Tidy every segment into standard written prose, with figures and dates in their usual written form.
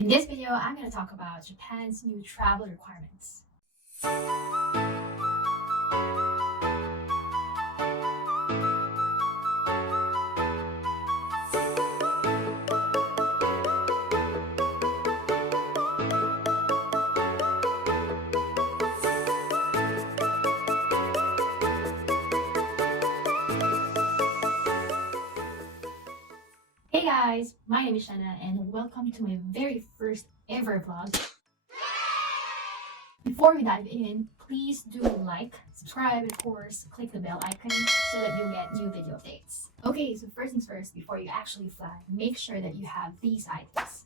In this video, I'm going to talk about Japan's new travel requirements. Hey guys, my name is Shanna and welcome to my very first ever vlog. Before we dive in, please do like, subscribe, and of course, click the bell icon so that you'll get new video updates. Okay, so first things first, before you actually fly, make sure that you have these items.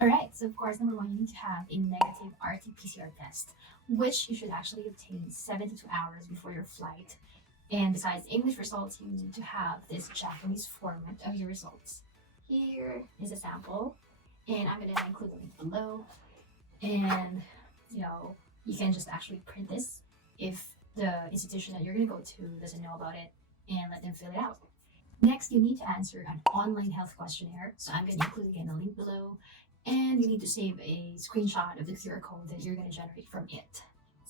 Alright, so of course, number one, you need to have a negative RT-PCR test, which you should actually obtain 72 hours before your flight. And besides English results, you need to have this Japanese format of your results. Here is a sample, and I'm going to include the link below. And, you can just actually print this if the institution that you're going to go to doesn't know about it, and let them fill it out. Next, you need to answer an online health questionnaire. So I'm going to include again the link below. And you need to save a screenshot of the QR code that you're going to generate from it.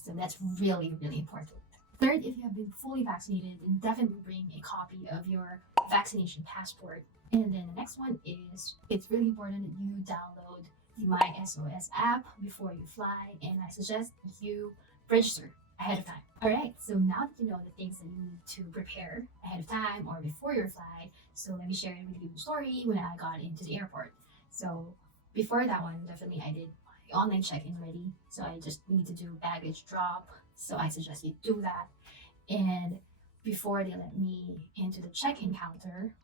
So that's really, really important. Third, if you have been fully vaccinated, then definitely bring a copy of your vaccination passport. And then the next one is, it's really important that you download the My SOS app before you fly, and I suggest you register ahead of time. Alright, so now that you know the things that you need to prepare ahead of time or before your flight, so let me share with you a story when I got into the airport. So before that one, definitely I did my online check-in ready. So I just need to do baggage drop. So I suggest you do that. And before they let me into the check-in counter,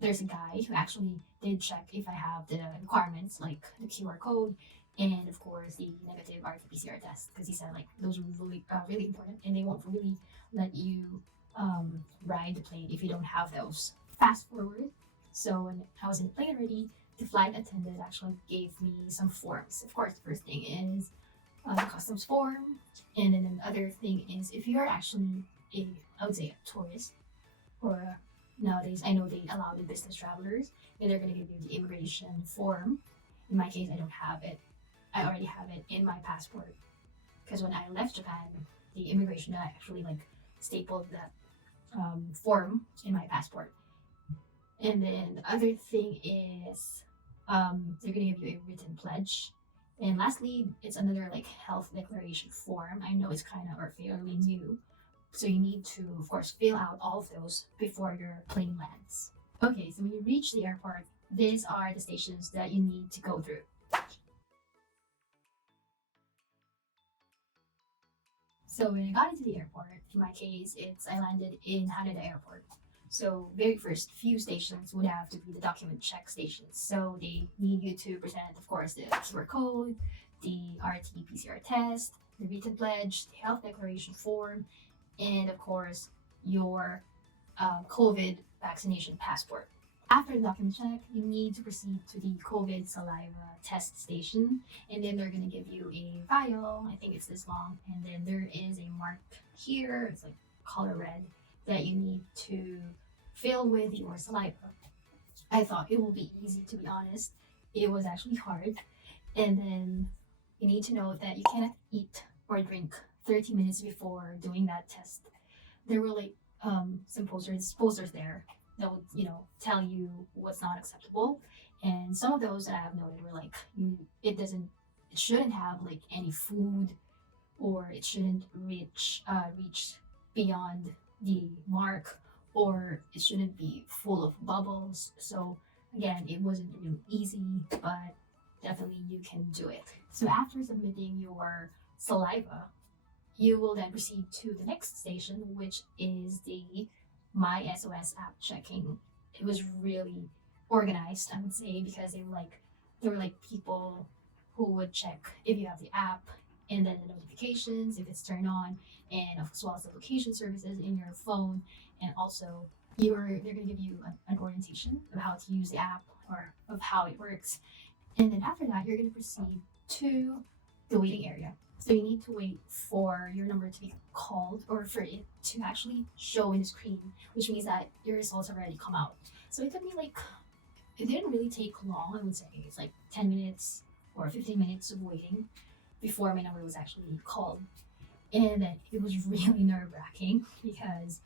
there's a guy who actually did check if I have the requirements like the QR code and of course the negative RT-PCR test, because he said like those are really really important and they won't really let you ride the plane if you don't have those. Fast forward, so when I was in the plane already, the flight attendant actually gave me some forms. Of course, the first thing is the customs form, and then the other thing is if you're actually I would say a tourist, or nowadays I know they allow the business travelers, and they're going to give you the immigration form. In my case, I don't have it. I already have it in my passport because when I left Japan, the immigration actually like stapled that form in my passport. And then the other thing is they're going to give you a written pledge. And lastly, it's another like health declaration form. I know it's kind of or fairly new, so you need to, of course, fill out all of those before your plane lands. Okay, so when you reach the airport, these are the stations that you need to go through. So when I got into the airport, in my case, I landed in Haneda Airport. So very first few stations would have to be the document check stations. So they need you to present, of course, the QR code, the RT-PCR test, the written pledge, the health declaration form, and of course, your COVID vaccination passport. After the document check, you need to proceed to the COVID saliva test station, and then they're going to give you a vial. I think it's this long, and then there is a mark here. It's like color red that you need to fill with your saliva. I thought it will be easy, to be honest. It was actually hard. And then you need to know that you cannot eat or drink 30 minutes before doing that test. There were like some posters there that would tell you what's not acceptable, and some of those that I have noted were like it shouldn't have like any food, or it shouldn't reach beyond the mark, or it shouldn't be full of bubbles. So again, it wasn't really easy, but definitely you can do it. So after submitting your saliva, you will then proceed to the next station, which is the My SOS app checking. It was really organized, I would say, because there were like people who would check if you have the app, and then the notifications if it's turned on, and as well as the location services in your phone, and also they're going to give you an orientation of how to use the app or of how it works. And then after that, you're going to proceed to the waiting area. So you need to wait for your number to be called or for it to actually show in the screen, which means that your results have already come out. So it took me like, it didn't really take long, I would say. It's like 10 minutes or 15 minutes of waiting before my number was actually called. And it was really nerve wracking because,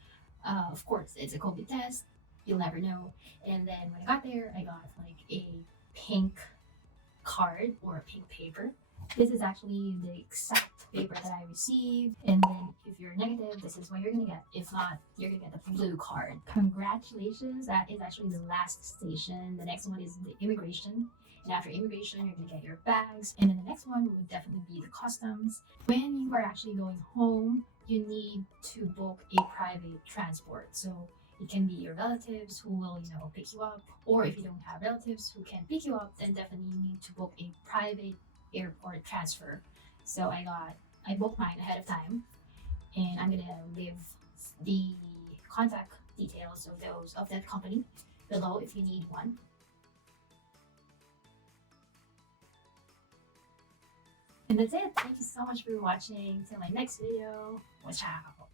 of course, it's a COVID test. You'll never know. And then when I got there, I got like a pink card or a pink paper. This is actually the exact paper that I received. And then if you're negative, this is what you're gonna get. If not, you're gonna get the blue card. Congratulations, that is actually the last station. The next one is the immigration. And after immigration, you're gonna get your bags. And then the next one would definitely be the customs. When you are actually going home, you need to book a private transport. So it can be your relatives who will, pick you up. Or if you don't have relatives who can pick you up, then definitely you need to book a private airport transfer. So I booked mine ahead of time, and I'm gonna leave the contact details of that company below if you need one. And that's it. Thank you so much for watching. Till my next video. Ciao.